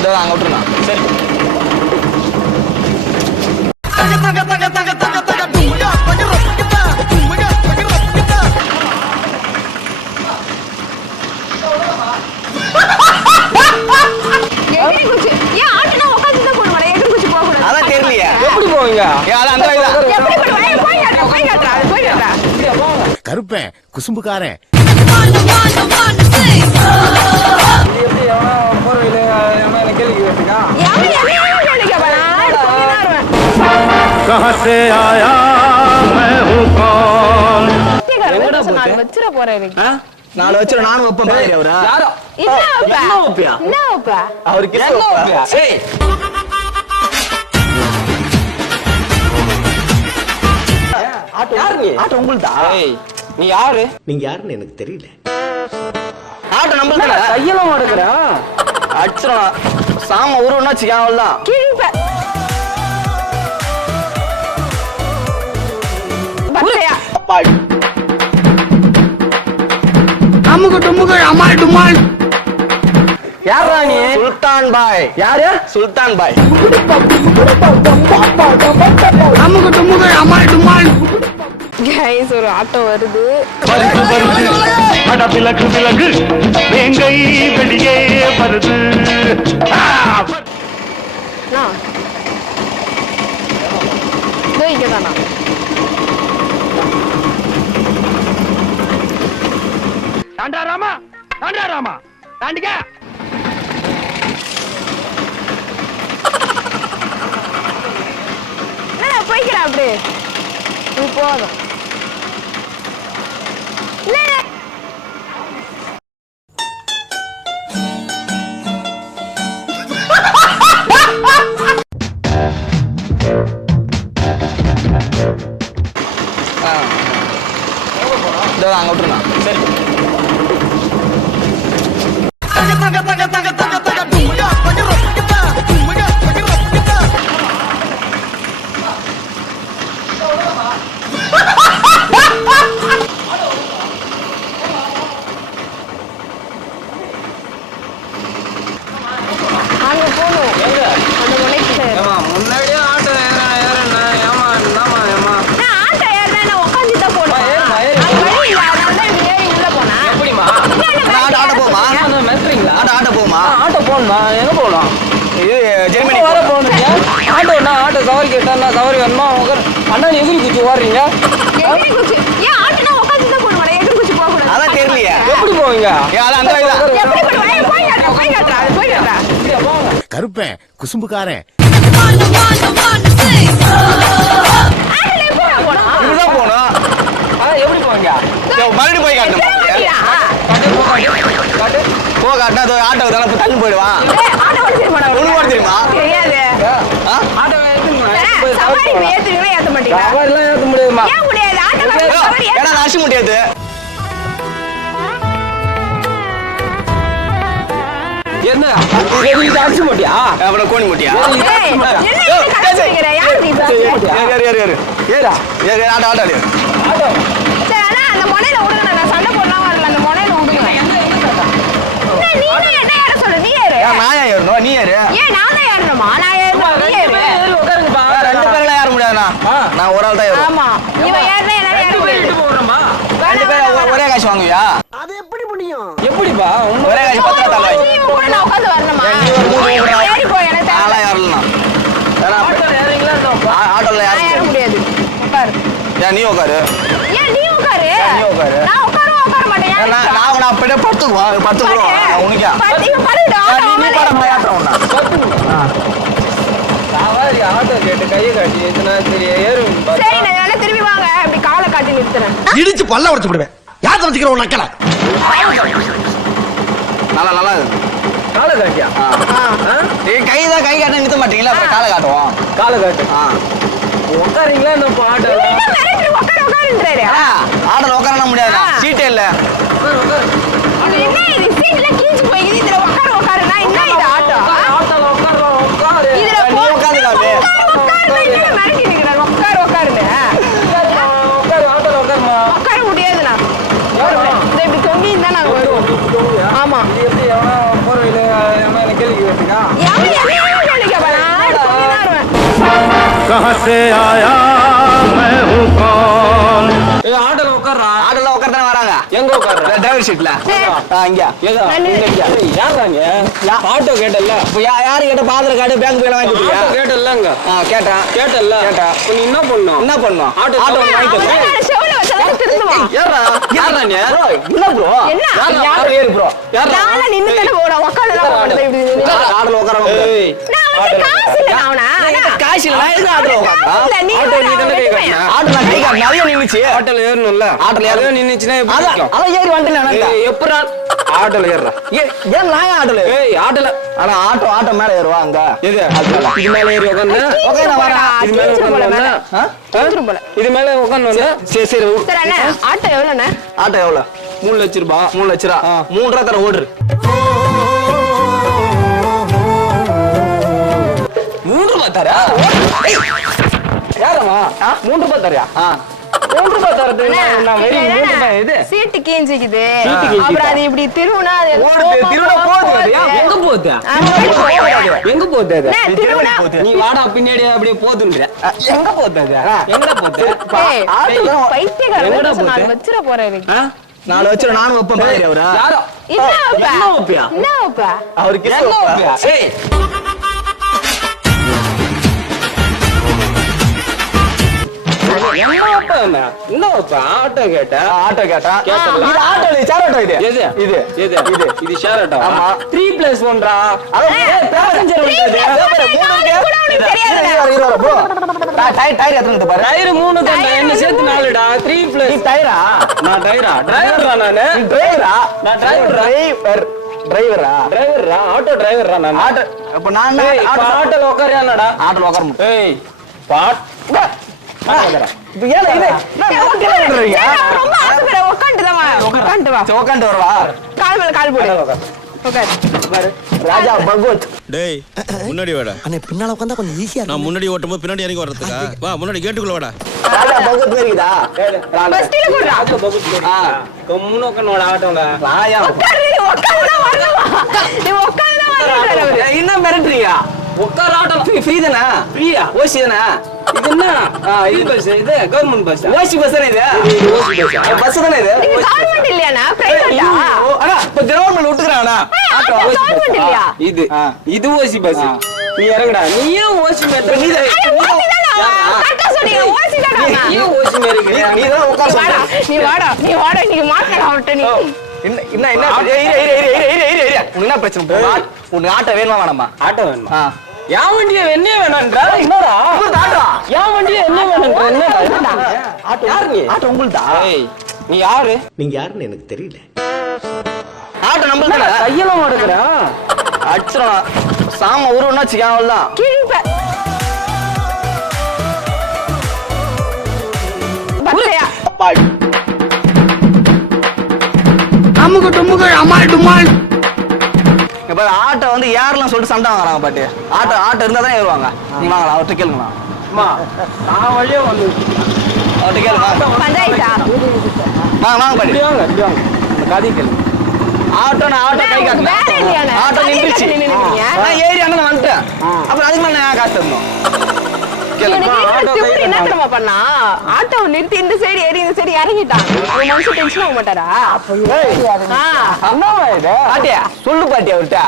இதோ அங்கே விட்டுருண்ணா. சரி. அதான் தெரியலையே எப்படி போவீங்க? அந்த கருப்பேன் குசும்புக்காரன். நாலு வச்சு நானும் வைப்பேன். அவருக்கு ஆட்டோ உங்களுதா? நீ யாரு? நீங்க யாருன்னு எனக்கு தெரியல. ஆட்டோ நம்மள கையெல்லாம் எடுக்கிற அடிச்சிடும். சாம உருவம்னா வச்சுக்காவல்தான். யாரா நீ? சுல்தான் பாய். யாரு? சுல்தான் பாய். ஒரு ஆட்டோ வருது. வேங்கை வெளியே வருது. இங்கதானா? தாண்டா ராமா, தாண்டா ராமா, தாண்டிக்க. போய்க்கிறா அப்படியே. நீ போதும். இதோ அங்கே விட்டுருண்ணா. சரி. அங்க போகணும். அந்த முனைக்கு முன்னாடியே ஆட்டோ ஆட்டோ ஏறினா நான் உட்காந்து தான் போனேன். ஆட்டோ போமா? ஆட்டோ போகணுமா? எங்க போகலாம்? இது ஜெர்மனி வர போகணும். ஆட்டோண்ணா ஆட்டோ சவாரி கேட்டா சவாரி வேணுமா? அண்ணா எதிரி குச்சி ஓடுறீங்க. அதான் தெரியலையே எப்படி போவீங்க? கருப்பேன் குசும்புக்காரன். இப்படிதான் போகணும். எப்படி போவீங்க? மறுபடியும் போய் காட்டணும். போ காட்டினா ஆட்டோ தானே தள்ளி போயிடுவான். உனக்கு தெரியுமா? ஏத்த முடியுமா? அசி முடியாது. என்ன அரிசி மூட்டியா? அப்புறம் கோணி மூட்டியா? நீ யாரு? ரெண்டு பேர்லாம் ஏற முடியாதுண்ணா. நான் ஒரு ஆள் தான் ஏறுவேன். ரெண்டு பேரும் ஒரே காசு வாங்குவியா? அது எப்படி முடியும்? எப்படிப்பா ஒரே காசு 10 ரூபா தரலாம். ஆட்டோல ஏற முடியாது. நீ உட்காரு. நான் அப்படியே பத்துக்குவோம். 10 ரூபா உனக்கா? ஆட்டோ கேட்டு கையை காட்டி திரும்பி வாங்க. அப்படி காலை காட்டி நிறுத்துறேன். இடிச்சு பல்ல உடைச்சு விடுவேன். யார் வச்சுக்கிற உன் நக்கல? நல்லா நல்லா காலை காட்டியா? கை தான் கை காட்ட நிறுத்த மாட்டீங்களா? அப்புறம் காலை காட்டுவோம். காலை காட்டு. உட்காரீங்களா? என்ன ஆட்டோ ஆட்டோல உட்கார முடியாது. சீட்டே இல்ல. कहां से आया मैं हूं कौन ஏய் ஆட்டோல உட்கார்றா. ஆட்டோல உட்கார்ந்தானே வராங்க. எங்க உட்கார்ற? டிரைவர் சீட்ல. இங்க. ஏதா? யாரா நீ? ஆட்டோ கேட்டல்ல? இப்ப யாரு கேட்ட ஆதார் கார்டு பேங்க் போய் வாங்கி கொடுத்தியா? ஆட்டோ கேட்டல்லங்க. கேட்டேன். கேட்டல்ல? இப்ப நீ என்ன பண்ணணும்? என்ன பண்ணணும்? ஆட்டோ வாங்கி தரேன். செவுல வச்சாலும் திருந்துவான். யாரா நீ? ப்ரோ இல்ல ப்ரோ. என்ன? யாரு ஏறு ப்ரோ? நாள நின்னு தான போறா உட்கார்ந்து போறா இப்படி. ஆட்டோல உட்காரவங்க. ஏய் நான் வந்து காசு இல்ல அவனா. காசு இல்ல நான் எதுக்கு ஆட்டோல உட்கார்ந்தா? இல்ல நீ ஆட்டோ நீ தானே கை காட்டினா? ஆட்டோ நான் கை காட்டு நிறைய நின்னுச்சு. ஆட்டோல ஏறணும்ல? ஆட்டோல ஏறு. அதே நின்னுச்சுனா எப்படி இருக்கும்? அத ஏறி வந்துட்டேன் நான். ஏய் எப்பறா ஆட்டோல ஏறற? ஏன் நான் ஆட்டோல? ஏய் ஆட்டோல ஆனா ஆட்டோ மேல ஏறுவா அங்க. எது? இது மேல ஏறி உட்கார்ந்து ஓகே நான் வரேன். இது மேல உட்கார்ந்து தூரம் போல. இது மேல உட்கார்ந்து சரி சரி அண்ணா ஆட்டோ எவ்வளவுண்ணே? ஆட்டோ எவ்வளவு? 3 லட்சம் ரூபாய். 3 லட்சம் ரூபா. 3 ரூபா தர ஓடுரு. 3 ரூபாய் தரா? யாரமா? 3 ரூபாய் தரியா? 3 ரூபாய் தரது நான் வெறும் 3 ரூபாய் இது. சீட்டு கீஞ்சிக்குது. சீட்டு கீஞ்சிக்குதா? அப்புறம் அது இப்படி திருவுனா அது திருவுனா போகுது அது. எங்க போகுது? எங்க போகுது அது? நீ வாடா பின்னாடி அப்படியே போதுன்ற. எங்க போகுது அது? எங்கடா போகுது? எங்கடா போகுது? வச்சிர போறேன். நாலு வச்சு நானும் வைப்பேன் பாரு அவரா. யாரோ? என்ன வைப்பியா? அவருக்கு என்ன வைப்பியா? ஏய் என்ன வைப்பா என்ன? என்ன வைப்பா? ஆட்டோ கேட்டா? ஆட்டோ கேட்டா கேட்டல. இது ஆட்டோ இல்ல ஷேர் ஆட்டோ இது. எது? இது இது ஷேர் ஆட்டோ. ஆமா. 3+1 பேசஞ்சர் ப்ரோ. டயர் எத்தனை பாரு. டயர் 3 தான். என்ன சேர்த்து 4டா. 3+ டயரா? நான் டயரா? டிரைவரா நானு? டிரைவரா? நான் டிரைவரா? டிரைவரா? ஆட்டோ டிரைவரா நான். ஆட்டோ அப்ப நான் ஆட்டோல உட்காரியானடா? ஆட்டோல உட்கார முடியும். ஏய் பாட் இப்ப ஏல இது ரொம்ப ஆசைப்படுற உட்காந்து வா. உட்காந்து வரவா? கால் மேல கால் போடு. உட்காரு. ராஜா பகவத். டேய் முன்னாடி வாடா. அண்ணே பின்னால உட்கார்ந்தா கொஞ்சம் ஈஸியா நான் முன்னாடி ஓட்டும்போது பின்னாடி இறங்கி வர்றதுக்கா? வா முன்னாடி கேட்டுக்குள்ள வாடா. ராஜா பகவத் தெரியுதா? பஸ்டில போடுறா. கம்முன்னு உட்கார்ந்தோட ஆட்டோல. ராயா உட்காரு தான் வரணுமா? நீ உட்காரு தான் வரணும். என்ன மிரட்டுறியா? உட்கார ஆட்டோ ஃப்ரீ தானே? ஃப்ரீயா? ஓசி தானே? இது என்ன? இது பஸ் இது கவர்மெண்ட் பஸ். ஓசி பஸ் தானே இது? பஸ் தானே இது? நீங்க கவர்மெண்ட் இல்லையானா பிரைவேட்டா? அண்ணா இப்ப கவர்மெண்ட் விட்டுக்கறானா? ஆட்டோ கவர்மெண்ட் இல்லையா? இது ஓசி பஸ். நீ இறங்கடா. நீ ஏன் ஓசி மேல நீ ஓசி தானா? கரெக்ட்டா சொன்னீங்க. ஓசி தானா? நீ ஏன் ஓசி மேல இருக்கற? நீ தான் உட்கார சொல்ற. நீ வாடா நீ மாட்டடா அவட்ட நீ. என்ன என்ன பிரச்சனை? உனக்கு ஆட்டோ வேணுமா வேணாமா? ஆட்டோ வேணுமா? என் வண்டியை என்ன வேணான்றா? என்னடா ஆட்டோ? என் வண்டியை என்ன வேணான்றா? என்னடா? ஆட்டோ யாரு நீ? ஆட்டோ உங்களுதா? ஏய் நீ யாரு? நீங்க யாருன்னு எனக்கு தெரியல. ஆட்டோ நம்மளுதானே? கையெல்லாம் மடக்குறா. அச்சரா சாம உருவம்னா வச்சுக்கேன் அவ்வளவுதான். கிழிப்ப. பத்தையா. இப்ப ஆட்டோ வந்து ஏறலாம் சொல்லிட்டு சண்டை வாங்குறாங்க பாட்டு. ஆட்டோ இருந்தா தான் ஏறுவாங்க. நீங்க வாங்கலாம் அவர்கிட்ட கேளுங்களா? அம்மா நான் வழியே வந்து அவர்கிட்ட கேளுங்க. பஞ்சாயத்தா. வாங்க பாட்டு. இப்படி வாங்க இந்த கதை கேளு. ஆட்டோ கை காட்டுங்க. வேற இல்லையாண்ணே? ஆட்டோ நின்றுச்சு. கை நின்னுட்டீங்க. நான் ஏறி அண்ணன் வந்துட்டேன். அப்புறம் அதுக்கு மேல நான் காசு தரணும். இவனுக்கு இருக்கிற திமிரு என்ன தெரியுமா பண்ணா? ஆட்டோவை நிறுத்தி இந்த சைடு ஏறி இந்த சைடு இறங்கிட்டான். ஒரு மனுஷன் டென்ஷன் ஆக மாட்டாரா? அம்மாவா இது? பாட்டியா சொல்லு பாட்டி அவர்கிட்ட.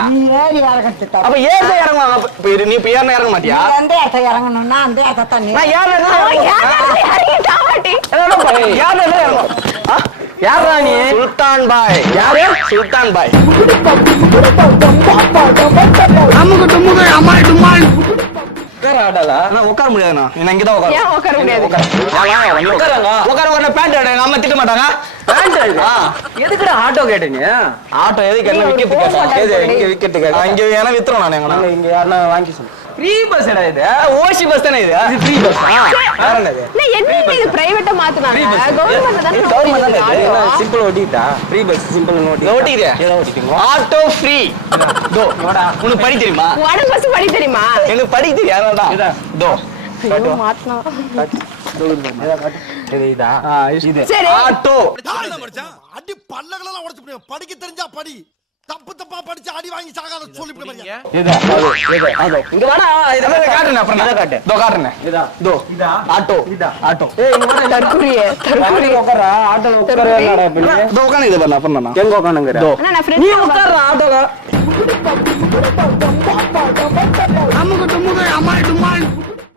அப்ப ஏறி இறங்குவாங்க. இப்ப நீ இப்ப ஏறினா இறங்க மாட்டியா? அந்த இடத்த இறங்கணும்னா அந்த இடத்த தண்ணி நான் ஏறினா அவன் யாராவது இறங்கிட்டான் பாட்டி. யாரா நீ? சுல்தான் பாய். யாரு? சுல்தான் பாய். ஆடலா நான் உட்கார முடியாதுண்ணா. நான் இங்கதான் உட்கார. ஏன் உட்கார முடியாது? உட்கார பேண்ட் எங்க அம்மா திட்ட மாட்டாங்க. எதுக்குடா ஆட்டோ கேட்டீங்க? ஆட்டோ எது கேட்கல விக்கெட் கேட்டேன். எது இங்க விக்கெட் கேட்க? இங்க ஏன்னா வித்துறோம் நான் எங்கண்ணா. இங்க யாரனா வாங்கி சொல்லு. ஃப்ரீ பஸ் எடா இது. ஓசி பஸ் தானே இது? இது ஃப்ரீ பஸ். வேற என்னது? என்ன இது பிரைவேட்டா மாத்துனாங்க? கவர்மெண்ட் தானே. கவர்மெண்ட் தானே இது? என்ன சிம்பிள் ஓட்டிட்டா? ஃப்ரீ பஸ் சிம்பிள் ஓட்டி. ஓட்டிக்கிறியா? ஏதோ ஓட்டிக்கங்க. Auto free. தோ உனக்கு படி தெரியுமா? உனக்கு பஸ் படி தெரியுமா? எனக்கு படி தெரியாதடா. இதா. தோ ஐயோ மாத்துனா. இதா. இது. சரி ஆட்டோ. அடி பல்லகளெல்லாம் உடைச்சு போடுவேன். படிக்க தெரிஞ்சா படி. தப்பு தப்பா படிச்சு அடி வாங்கி சாகாத சொல்லிவிட்டு பாருங்க. இங்க வாடா இத காட்டுறேன் அப்புறம் நான் காட்டு இதோ காட்டுறேன் இதா ஆட்டோ ஏய் இங்க வாடா தற்குறியே உட்கார்றா ஆட்டோல உட்காரவே இல்லடா இப்ப இதோ உட்கார்ந்து இத பாரு அப்புறம் நான் எங்க உட்கார்ந்துங்கற அண்ணா நான் ஃப்ரெண்ட் நீ உட்கார்றா ஆட்டோல அம்முக்கு டும்முக்கு அம்மாய் டும்மால்